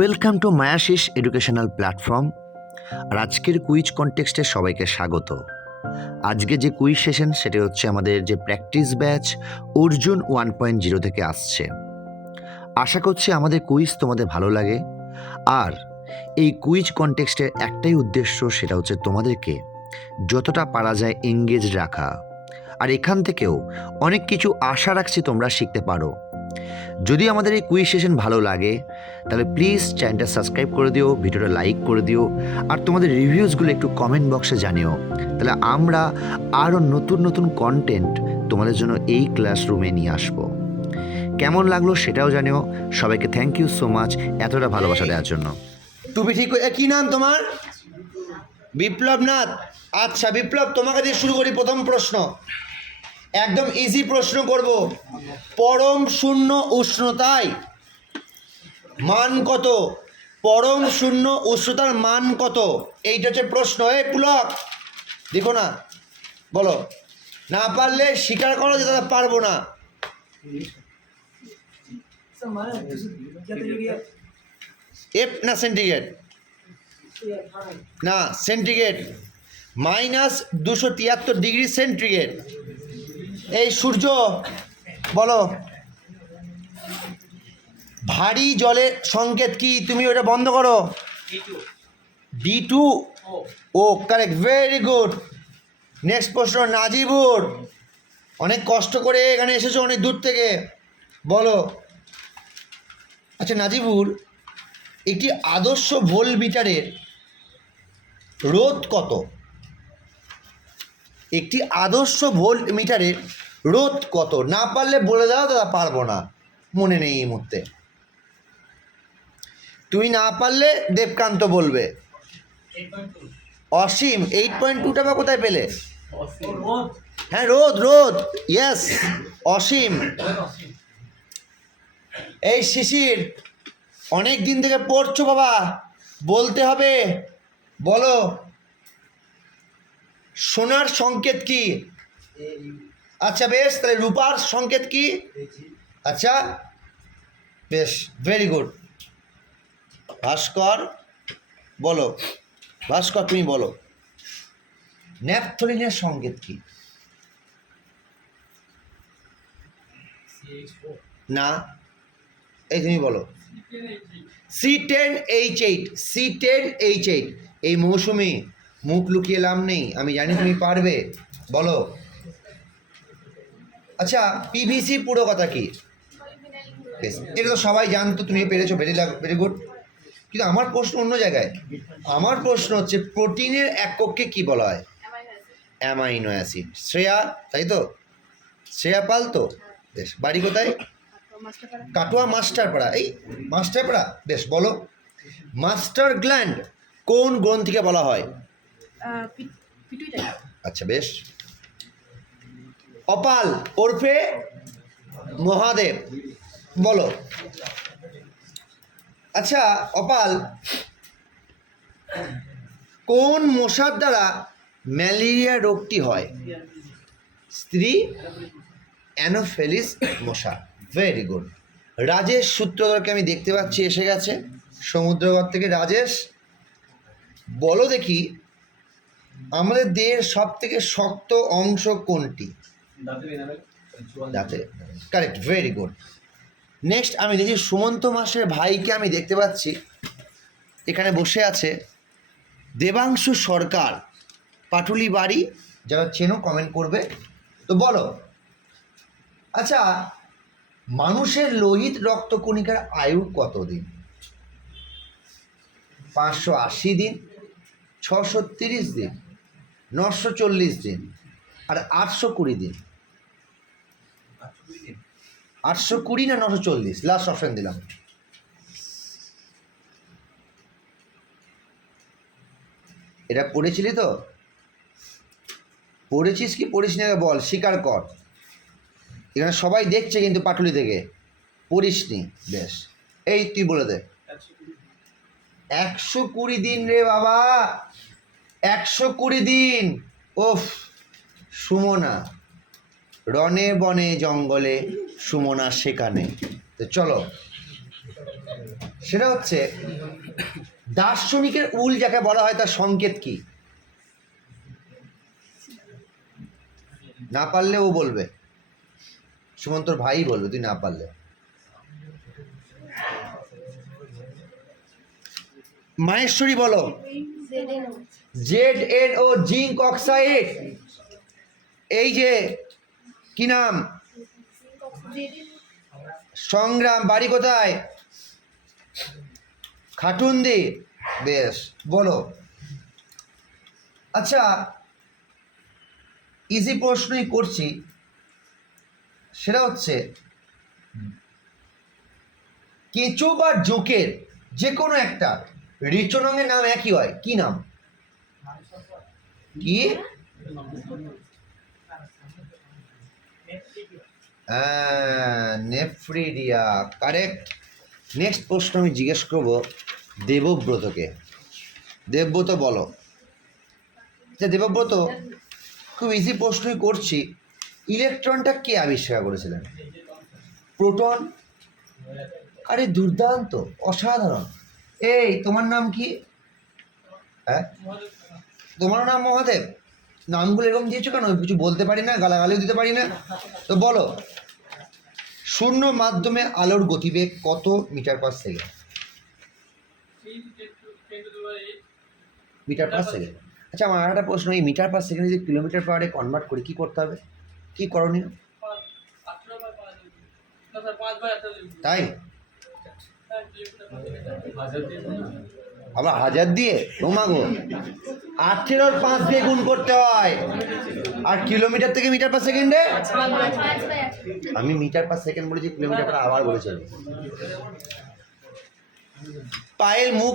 Welcome to Mayashis educational platform. আর আজকের quiz কনটেক্সটে সবাইকে স্বাগত। আজকে যে কুইজ সেশন সেটা হচ্ছে আমাদের যে প্র্যাকটিস ব্যাচ অর্জুন 1.0 থেকে আসছে। আশা করছি আমাদের কুইজ তোমাদের ভালো লাগে। আর এই কুইজ কনটেক্সটের একটাই উদ্দেশ্য, সেটা হচ্ছে তোমাদেরকে যতটা পারা যায় এঙ্গেজ রাখা। আর এখান থেকেও অনেক কিছু আশা রাখছি তোমরা শিখতে পারো। যদি আমাদের এই কুইজ সেশন ভালো লাগে তাহলে প্লিজ চ্যানেলটা সাবস্ক্রাইব করে দিও, ভিডিওটা লাইক করে দিও, আর তোমাদের রিভিউসগুলো একটু কমেন্ট বক্সে জানিও। তাহলে আমরা আরও নতুন নতুন কন্টেন্ট তোমাদের জন্য এই ক্লাসরুমে নিয়ে আসবো। কেমন লাগলো সেটাও জানিও। সবাইকে থ্যাংক ইউ সো মাচ এতটা ভালোবাসা দেওয়ার জন্য। তুমি ঠিক কি নাম তোমার? বিপ্লব নাথ। আচ্ছা বিপ্লব, তোমাকে দিয়ে শুরু করি। প্রথম প্রশ্ন একদম ইজি প্রশ্ন করব। পরম শূন্য উষ্ণতায় মান কত? পরম শূন্য উষ্ণতার মান কত? এইটা হচ্ছে প্রশ্ন। এই পুলক দেখো না, বলো। না পারলে স্বীকার করো যে দাদা পারবো না। এফ না সেন্টিগ্রেড? না সেন্টিগ্রেড। -273 সেন্টিগ্রেড। এই সূর্য, বলো। ভারী জলের সংকেত কি? তুমি ওটা বন্ধ করো। D2 ও কারেক্ট, ভেরি গুড। নেক্সট প্রশ্ন নাজিবুর, অনেক কষ্ট করে এখানে এসেছো অনেক দূর থেকে, বলো। আচ্ছা নাজিবুর, একটি আদর্শ ভোল্টমিটারের রোধ কত? একটি আদর্শ ভোল্টমিটারের রোধ কত? না পারলে বলে দাও দাদা পারবো না, মনে নেই এই মুহূর্তে। তুমি না পারলে দেবকান্ত বলবে। অসীম 8.2 টাকা কোথায় পেলে? হ্যাঁ রোধ, রোধ, ইয়েস অসীম। এই শিশির, অনেক দিন থেকে পড়ছো বাবা, বলতে হবে, বলো। সোনার সংকেত কি? আচ্ছা বেশ, তাহলে রূপার সংকেত কি? আচ্ছা বেশ, ভেরি গুড। ভাস্কর বলো, ভাস্কর তুমি বলো। ন্যাপথলিনের সংকেত কি? না, এই তুমি বলো। C10H8, C10H8। এই মৌসুমি মুখ লুকিয়ে লাভ নেই, আমি জানি তুমি পারবে, বলো। আচ্ছা পিভিসি পুরো কথা কি? বেশ, এটা তো সবাই জানতো, তুমি পেরেছো, ভেরি গুড। কিন্তু আমার প্রশ্ন অন্য জায়গায়। আমার প্রশ্ন হচ্ছে প্রোটিনের একককে কি বলা হয়? Amino acid. শ্রেয়া, তাই তো? শ্রেয়া পাল তো? বেশ, বাড়ি কোথায়? কাটোয়া মাস্টারপাড়া। এই মাস্টারপাড়া, বেশ বলো। মাস্টার গ্ল্যান্ড কোন গ্রন্থিকে বলা হয়? আচ্ছা বেশ। অপাল ওরফে মহাদেব, বলো। আচ্ছা অপাল, কোন মশার দ্বারা ম্যালেরিয়া রোগটি হয়? স্ত্রী অ্যানোফেলিস মশা। Very good. রাজেশ সূত্রধরকে আমি দেখতে পাচ্ছি এসে গেছে সমুদ্রগড় থেকে। রাজেশ বলো দেখি, আমাদের দেহের সব থেকে শক্ত অংশ কোনটি? দাঁতে, কারেক্ট, ভেরি গুড। নেক্সট আমি দেখি সুমন্ত মাসের ভাইকে আমি দেখতে পাচ্ছি এখানে বসে আছে, দেবাংশু সরকার, পাটুলি বাড়ি। যারা চেনো কমেন্ট করবে। তো বলো, আচ্ছা মানুষের লোহিত রক্তকণিকার আয়ু কতদিন? 580 দিন, 630 দিন, 940 দিন, আর 820 দিন। 820 না 940? লাস্ট অপশন দিলাম। এটা পড়েছিলি তো? পড়েছিস কি পড়িস না বল, স্বীকার কর। এখানে সবাই দেখছে কিন্তু পাটুলি থেকে, পড়িসনি। বেশ, এই তুই বলে দে। 120 দিন রে বাবা, 120 দিন। ওফ, সুমনা রনে বনে জঙ্গলে, সুমনা সেখানে। তো চলো সেটা হচ্ছে দার্শনিকের উল যাকে বলা হয় তার সংকেত কি? না পারলে ও বলবে, সুমন্তর ভাই বলবে, তুই না পারলে। মাহেশ্বরী বলো। ZNO, zinc oxide. এই যে কি নাম, সংগ্রাম, বাড়ি কোথায়? খাটুন্দি। বেশ, বলো। আচ্ছা, ইজি প্রশ্নই করছি, সেটা হচ্ছে কেঁচো বা জোকের যে কোনো একটা রেচনাঙ্গের নাম একই হয়, কি নাম? কি? Nephridia, correct. নেক্সট প্রশ্ন আমি জিজ্ঞেস করবো দেবব্রতকে। দেবব্রত বলো। যে দেবব্রত, খুব ইজি প্রশ্নই করছি, ইলেকট্রনটা কে আবিষ্কার করেছিলেন? প্রোটন। আরে দুর্দান্ত, অসাধারণ। এই তোমার নাম কি? হ্যাঁ, তোমার নাম মহাদেব। নামগুলো এরকম দিয়েছো কেন? কিছু বলতে পারি না, গালাগালিও দিতে পারি না। তো বলো, শূন্য মাধ্যমে আলোর গতিবেগ কত metre per second? Metre per second. আচ্ছা, আমার একটা প্রশ্ন, এই মিটার পার সেকেন্ড যদি কিলোমিটার পার কনভার্ট করি, কি করতে হবে, কি করণীয়? তাই আবার 1000 দিয়ে? তোমাগো 18 5 দিয়ে গুণ করতে হয়। আর কিলোমিটার থেকে মিটার পার সেকেন্ডে? আমি মিটার পার সেকেন্ড বলেছি, কিলোমিটার পার আবার বলেছি। পায়েল মুখ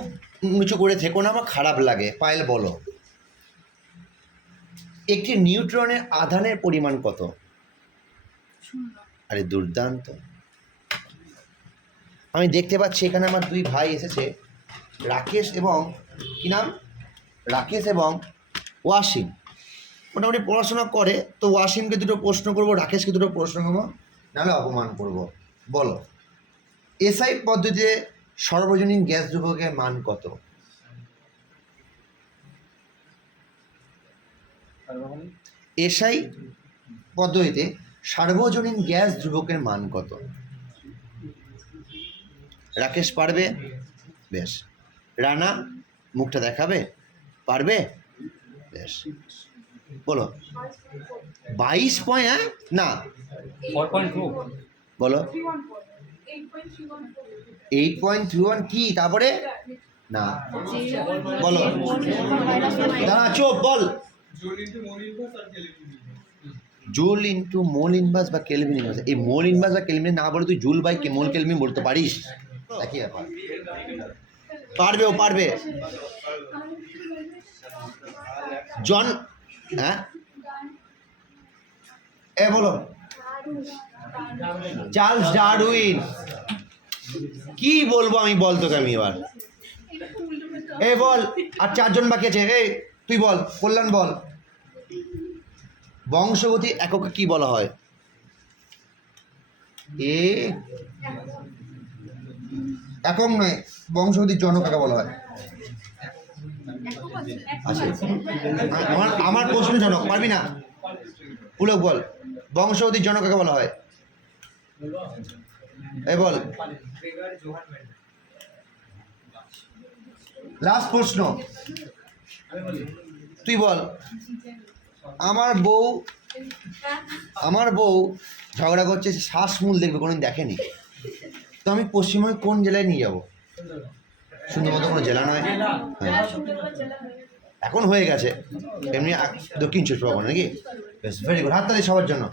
নিচু করে থেকো না, আমার খারাপ লাগে। পায়েল বলো, একটি নিউট্রনের আধানের পরিমাণ কত? আরে দুর্দান্ত। আমি দেখতে পাচ্ছি এখানে আমার দুই ভাই এসেছে, রাকেশ এবং কি নাম, রাকেশ এবং ওয়াসিম। মোটামুটি পড়াশোনা করে, তো ওয়াসিমকে দুটো প্রশ্ন করবো, রাকেশকে দুটো প্রশ্ন করবো, নাহলে অপমান করব। বলো, এসআই পদ্ধতিতে সর্বজনীন গ্যাস ধ্রুবকের মান কত? এসআই পদ্ধতিতে সার্বজনীন গ্যাস ধ্রুবকের মান কত? রাকেশ পারবে? বেশ। রানা মুখটা দেখাবে, পারবে? বেশ, বলো। 22 পয়েন্ট? হ্যাঁ না, 4.2 বলো। 8.31 কি তারপরে? না, বলো। দাঁড়া, চোপ, বল। জুল ইন্টু মোল ইনভার্স বা কেলভিন ইনভার্স। এই মোল ইনভার্স বা কেলভিন না বলে তুই জুল বাই মোল কেলভিন বলতে পারিস? একই ব্যাপার। পারবে, ও পারবে। জন, হ্যাঁ এ বলো। Charles Darwin. কি বলবো আমি, বল তোকে আমি এবার। এ বল, আর 4 জন বাকি আছে। এই তুই বল, কল্যাণ বল। বংশগতি এককে কি বলা হয়? একক নয়, বংশগতির জনক কাকে বলা হয়? আচ্ছা, আমার প্রশ্ন জনক, পারবি না? পুলক বল, বংশগতির জনক কাকে বলা হয়? এই বল। লাস্ট প্রশ্ন, তুই বল। আমার বউ ঝগড়া করছে, শ্বাসমূল দেখবে, কোনোদিন দেখেনি। তো আমি পশ্চিমবঙ্গে কোন জেলায় নিয়ে যাবো? সুন্দরবন কোনো জেলা নয়। হ্যাঁ, এখন হয়ে গেছে। এমনি দক্ষিণ চব্বিশ পরগনা নাকি? বেশ, ভেরি গুড, হাততালি সবার জন্য।